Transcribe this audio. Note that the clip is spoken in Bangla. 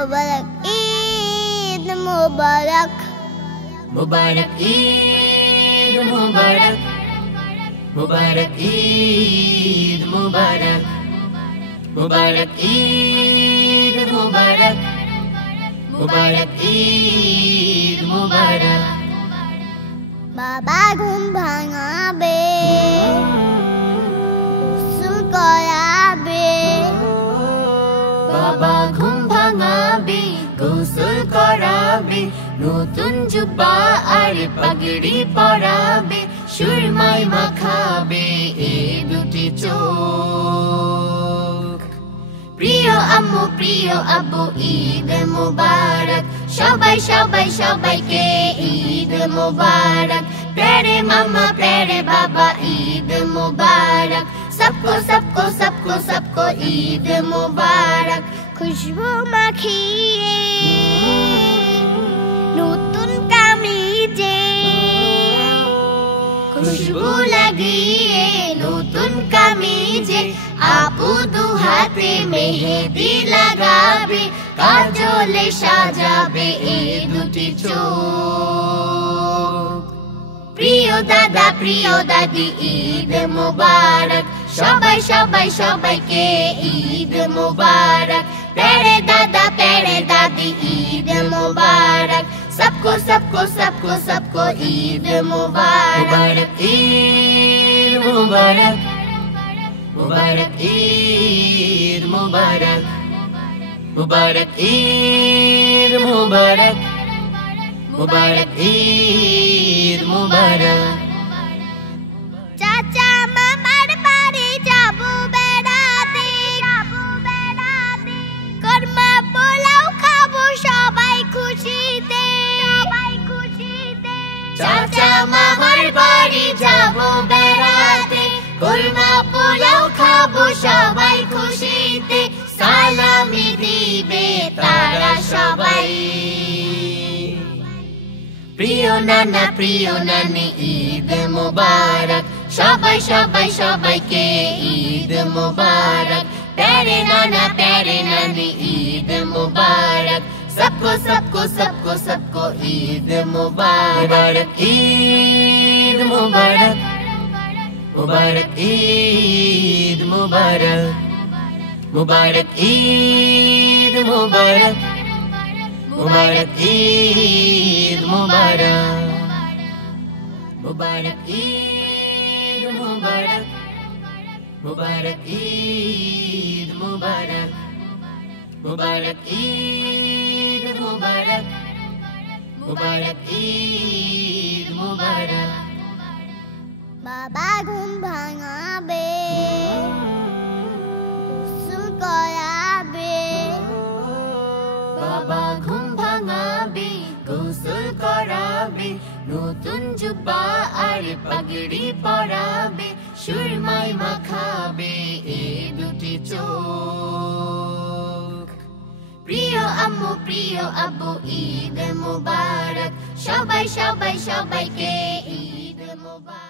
Mubarak Eid Mubarak. Mubarak Eid Mubarak. Mubarak Eid Mubarak. Mubarak Eid Mubarak. Mubarak Eid Mubarak. বাবা ঘুম ভাঙাবে, গোসল করাবে। বাবা ঘুম ভাঙাবে, গোসল করাবে, নতুন জুব্বা আর পাগড়ি পরাবে, সুরমাই মাখাবে এই দুটি চোখ। প্রিয় আম্মু প্রিয় আব্বু ঈদ মুবারক, সবাই সবাই সবাইকে ঈদ মুবারক। প্যারে মামা প্যারে বাবা ঈদ মুবারক, सबको सबको सबको सबको ঈদ মুবারক। খুশবু মাখিয়ে নতুন কামিজে, খুশবু লাগিয়ে নতুন কামিজে, আপু দু হাতে মেহেদি লাগাবে, কাজলে সাজাবে এই দুটি চোখ। প্রিয় দাদা প্রিয় দাদি ঈদ মুবারক, সবাই সবাই সবাইকে ঈদ মুবারক। প্যারে দাদা প্যারে দাদি ঈদ মুবারক, सबको सबको सबको सबको ঈদ মুবারক। মুবারক ঈদ মুবারক। মুবারক ঈদ মুবারক। মুবারক ঈদ মুবারক। মুবারক ঈদ মুবারক। চাচা মামার বাড়ি যাবো বেড়াতে, কর্মা পোলাও খাবো সবাই খুশিতে। চাচা মামার বাড়ি যাবো বেড়াতে, কোরমা পোলাও খাবো সবাই খুশিতে, সালামি দিবে তারা সবাই। প্রিয় নানা প্রিয় নানি ঈদ মুবারক, সবাই সবাই সবাইকে ঈদ মুবারক। প্যারে নানা প্যারে নানি ঈদ মুবারক, सबको सबको सबको सबको ঈদ মুবারক। ঈদ মুবারক। মুবারক ঈদ মুবারক। মুবারক ঈদ মুবারক। মুবারক ঈদ মুবারক। মুবারক ঈদ মুবারক। মুবারক ঈদ মুবারক। মুবারক ঈদ মুবারক। মুবারক ঈদ মুবারক। বাবা ঘুম ভাঙাবে, গোসল করাবে। বাবা ঘুম ভাঙাবে, গোসল করাবে, নতুন জুব্বা আর পাগড়ি পরাবে, সুরমাই মাখাবে এই দুটি চোখ। প্রিয় আম্মু প্রিয় আব্বু ঈদ মুবারক, সবাই সবাই সবাইকে ঈদ মুবারক।